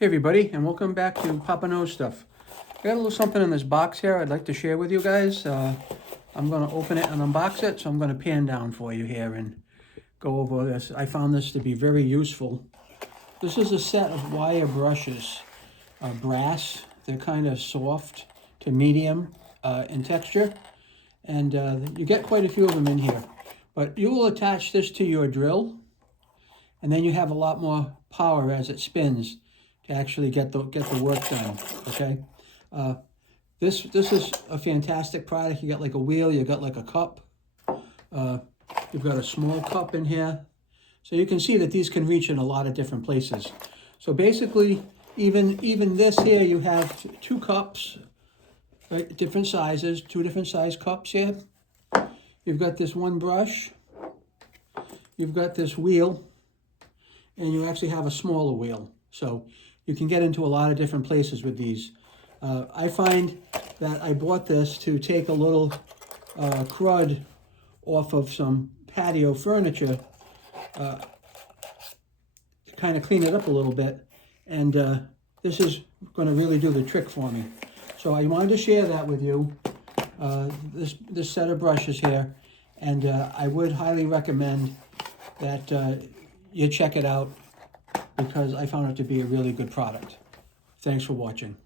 Hey everybody, and welcome back to Papa Knows Stuff. I got a little something in this box here I'd like to share with you guys. I'm going to open it and unbox it, so I'm going to pan down for you here and go over this. I found this to be very useful. This is a set of wire brushes, brass. They're kind of soft to medium in texture, and you get quite a few of them in here. But you will attach this to your drill, and then you have a lot more power as it spins to actually get the work done. Okay, this is a fantastic product. You got like a wheel, you got like a cup, you've got a small cup in here, so you can see that these can reach in a lot of different places. So basically, even this here, you have two cups, right? Different sizes, two different size cups here. You've got this one brush, you've got this wheel, and you actually have a smaller wheel. So you can get into a lot of different places with these. I find that I bought this to take a little crud off of some patio furniture, to kind of clean it up a little bit. And this is going to really do the trick for me. So I wanted to share that with you, this set of brushes here. And I would highly recommend that you check it out, because I found it to be a really good product. Thanks for watching.